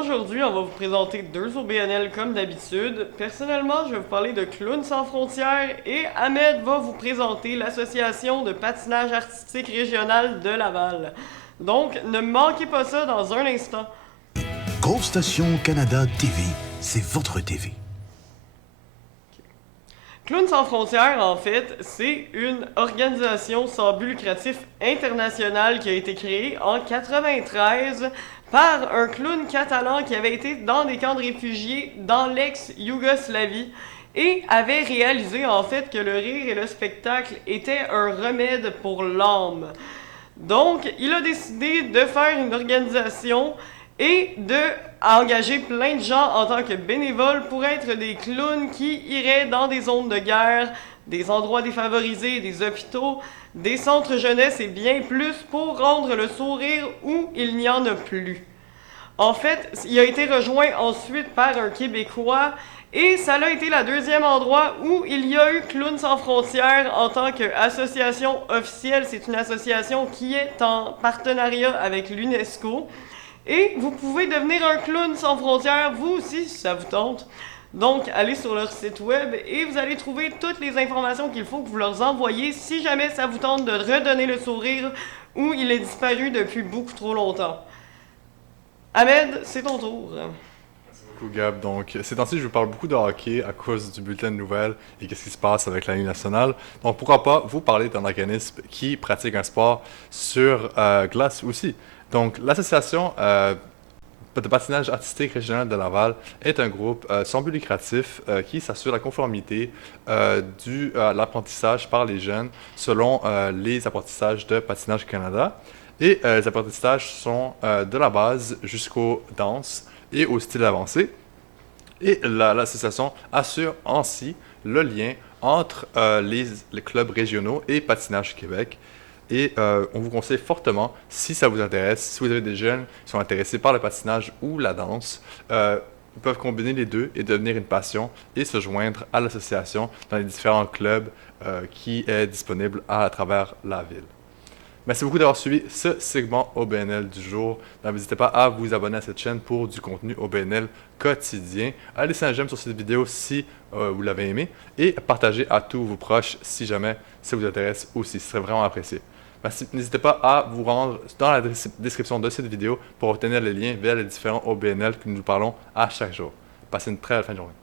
Aujourd'hui, on va vous présenter deux OBNL comme d'habitude. Personnellement, je vais vous parler de Clowns sans frontières et Ahmed va vous présenter l'Association de patinage artistique régional de Laval. Donc, ne manquez pas ça dans un instant. Groupe Station Canada TV, c'est votre TV. Clowns sans frontières, en fait, c'est une organisation sans but lucratif internationale qui a été créée en 93 par un clown catalan qui avait été dans des camps de réfugiés dans l'ex-Yougoslavie et avait réalisé en fait que le rire et le spectacle étaient un remède pour l'âme. Donc, il a décidé de faire une organisation et de engager plein de gens en tant que bénévoles pour être des clowns qui iraient dans des zones de guerre, des endroits défavorisés, des hôpitaux, des centres jeunesse et bien plus pour rendre le sourire où il n'y en a plus. En fait, il a été rejoint ensuite par un Québécois et ça a été le deuxième endroit où il y a eu Clowns sans frontières en tant qu'association officielle. C'est une association qui est en partenariat avec l'UNESCO. Et vous pouvez devenir un clown sans frontières, vous aussi, si ça vous tente. Donc, allez sur leur site web et vous allez trouver toutes les informations qu'il faut que vous leur envoyez si jamais ça vous tente de redonner le sourire ou il est disparu depuis beaucoup trop longtemps. Ahmed, c'est ton tour. Beaucoup, Gab. Donc, ces temps-ci, je vous parle beaucoup de hockey à cause du bulletin de nouvelles et qu'est-ce qui se passe avec la Ligue nationale. Donc, pourquoi pas vous parler d'un organisme qui pratique un sport sur glace aussi. Donc, l'association de patinage artistique régional de Laval est un groupe sans but lucratif qui s'assure la conformité l'apprentissage par les jeunes selon les apprentissages de Patinage Canada. Et les apprentissages sont de la base jusqu'aux danses et au style avancé. Et l'association assure ainsi le lien entre les clubs régionaux et Patinage Québec. Et on vous conseille fortement, si ça vous intéresse, si vous avez des jeunes qui sont intéressés par le patinage ou la danse, ils peuvent combiner les deux et devenir une passion et se joindre à l'association dans les différents clubs qui est disponible à travers la ville. Merci beaucoup d'avoir suivi ce segment OBNL du jour. N'hésitez pas à vous abonner à cette chaîne pour du contenu OBNL quotidien. Allez laisser un j'aime sur cette vidéo si vous l'avez aimé et partagez à tous vos proches si jamais ça vous intéresse aussi. Ce serait vraiment apprécié. N'hésitez pas à vous rendre dans la description de cette vidéo pour obtenir les liens vers les différents OBNL que nous parlons à chaque jour. Passez une très belle fin de journée.